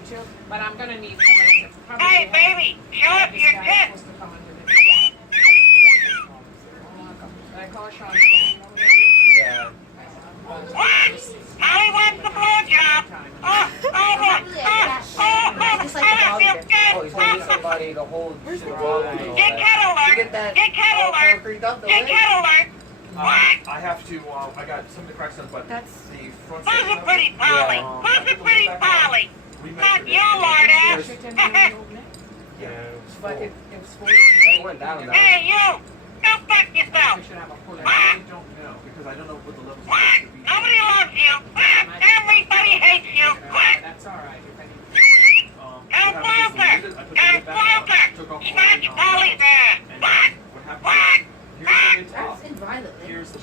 need to, but I'm gonna need somebody to probably. Hey, baby, show up This your guy is tit. supposed to come under the. Did I call Sean? Yeah. What? Molly wants the blowjob. Just like the positive. Oh, he's gonna need somebody to hold shit wrong and all Get that. cat You alert. get that Get cat all alert. concrete up the Get way? cat alert. I have to, I got some of the cracks done, but That's- the front Who's section a of pretty it, Polly? Yeah. Who's a pretty Polly? we Not measured you, it. lard ass. Should tend to be open it, Yeah, it was but full. it was full. It went down now. Hey, you. Go fuck I yourself. should have a puller. I really don't know, because I don't know what the levels are What? supposed to be. Nobody loves you. Everybody hates you. What? That's all right. If I need. What happened is I put the lid back on, took off the Smash lid on, Polly's ass. and What? what happened What? is, here's the lid That's top, inviolate. here's the